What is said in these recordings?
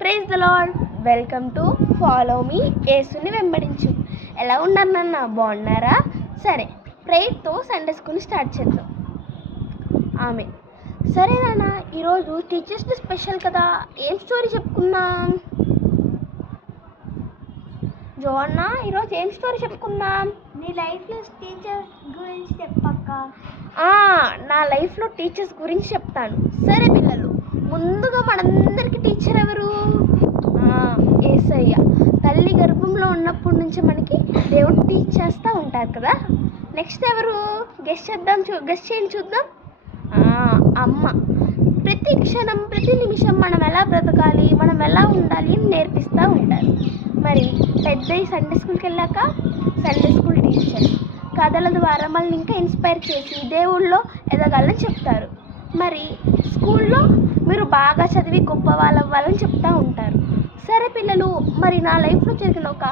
Praise the lord. Welcome to follow me యేసుని వెంబడించు. ఎలా ఉన్నారు నాన్న? బాగున్నారా? సరే, ప్రేయర్తో సండే స్కూల్ స్టార్ట్ చేద్దాం. ఆమె సరే నాన్న, ఈరోజు టీచర్స్ డే స్పెషల్ కదా, ఏం స్టోరీ చెప్పుకుందాం? జోన్నా, ఈరోజు ఏం స్టోరీ చెప్పుకుందాం? నీ లైఫ్లో టీచర్స్ గురించి చెప్పక్క. నా లైఫ్లో టీచర్స్ గురించి చెప్తాను. సరే పిల్లలు, ముందుగా మనందరికీ టీచర్ ఎవరు? యేసయ్య. తల్లి గర్భంలో ఉన్నప్పటి నుంచి మనకి దేవుడు టీచ్ చేస్తూ ఉంటారు కదా. నెక్స్ట్ ఎవరు? గెస్ట్ చేయండి చూద్దాం. అమ్మ. ప్రతి క్షణం ప్రతి నిమిషం మనం ఎలా బ్రతకాలి, మనం ఎలా ఉండాలి అని నేర్పిస్తూ ఉంటారు. మరి పెద్ద సండే స్కూల్కి వెళ్ళాక సండే స్కూల్ టీచర్ కథల ద్వారా మనల్ని ఇంకా ఇన్స్పైర్ చేసి దేవుళ్ళలో ఎదగాలని చెప్తారు. మరి స్కూల్లో మీరు బాగా చదివి గొప్ప వాళ్ళు అవ్వాలని చెప్తూ ఉంటారు. సరే పిల్లలు, మరి నా లైఫ్లో జరిగిన ఒక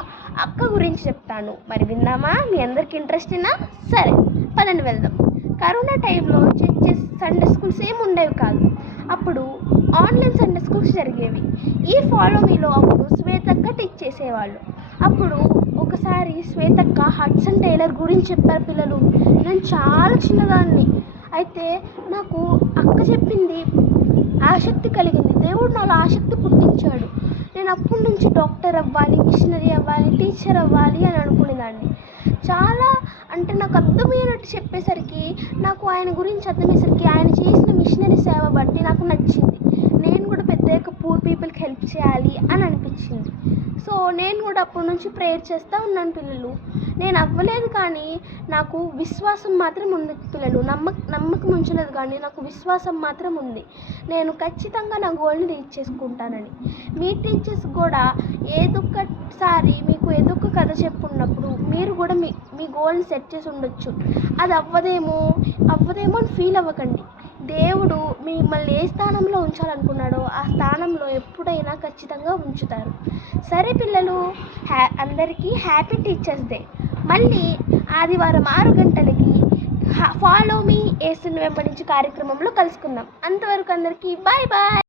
అక్క గురించి చెప్తాను. మరి విందామా? మీ అందరికి ఇంట్రెస్టేనా? సరే పదండి వెళ్దాం. కరోనా టైంలో చర్చెస్ సండే స్కూల్స్ ఏమి ఉండేవి కాదు. అప్పుడు ఆన్లైన్ సండే స్కూల్స్ జరిగేవి. ఈ ఫాలో మీలో అప్పుడు శ్వేతక్క టీచ్ చేసేవాళ్ళు. అప్పుడు ఒకసారి శ్వేతక్క హడ్సన్ టైలర్ గురించి చెప్పారు పిల్లలు. నేను చాలా చిన్నదాన్ని, అయితే నాకు అక్క చెప్పింది ఆసక్తి కలిగింది. దేవుడు నాలో ఆసక్తి పుట్టించాడు. నేను అప్పటి నుంచి డాక్టర్ అవ్వాలి, మిషనరీ అవ్వాలి, టీచర్ అవ్వాలి అని అనుకునేదాన్ని. చాలా అంటే నాకు అర్థమయ్యేటట్టు చెప్పేసరికి, నాకు ఆయన గురించి అర్థమయ్యేసరికి ఆయన చేసిన మిషనరీ సేవ బట్టి నాకు నచ్చింది. నేను కూడా పెద్దగా పూర్ పీపుల్కి హెల్ప్ చేయాలి అని అనిపించింది. సో నేను కూడా అప్పటి నుంచి ప్రేయర్ చేస్తూ ఉన్నాను పిల్లలు. నేను అవ్వలేదు కానీ నాకు విశ్వాసం మాత్రం ఉంది పిల్లలు. నమ్మకం ఉంచలేదు కానీ నాకు విశ్వాసం మాత్రం ఉంది. నేను ఖచ్చితంగా నా గోల్ని రీచ్ చేసుకుంటానని. మీ టీచర్స్ కూడా ఏదొక్కసారి మీకు ఏదొక్క కథ చెప్పున్నప్పుడు మీరు కూడా మీ గోల్ని సెట్ చేసి ఉండొచ్చు. అది అవ్వదేమో అని ఫీల్ అవ్వకండి. దేవుడు మిమ్మల్ని ఏ స్థానంలో ఉంచాలనుకున్నాడో ఆ స్థానంలో ఎప్పుడైనా ఖచ్చితంగా ఉంచుతారు. సరే పిల్లలు, అందరికీ హ్యాపీ టీచర్స్ డే. మళ్ళీ ఆదివారం 6 గంటలకి ఫాలో మీ యేసుని వెంబడించు కార్యక్రమంలో కలుసుకుందాం. అంతవరకు అందరికీ బాయ్ బాయ్.